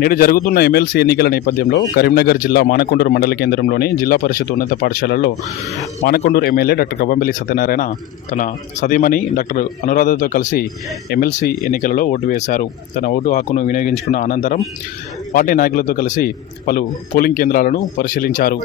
నేడు జరుగుతున్న ఎమ్మెల్సీ ఎన్నికల నేపథ్యంలో కరీంనగర్ జిల్లా మానకొండూరు మండల కేంద్రంలోని జిల్లా పరిషత్ ఉన్నత పాఠశాలలో మానకొండూరు ఎమ్మెల్యే డాక్టర్ కవ్వంపల్లి సత్యనారాయణ తన సతీమణి డాక్టర్ అనురాధతో కలిసి ఎమ్మెల్సీ ఎన్నికలలో ఓటు వేశారు. తన ఓటు హక్కును వినియోగించుకున్న అనంతరం పార్టీ నాయకులతో కలిసి పలు పోలింగ్ కేంద్రాలను పరిశీలించారు.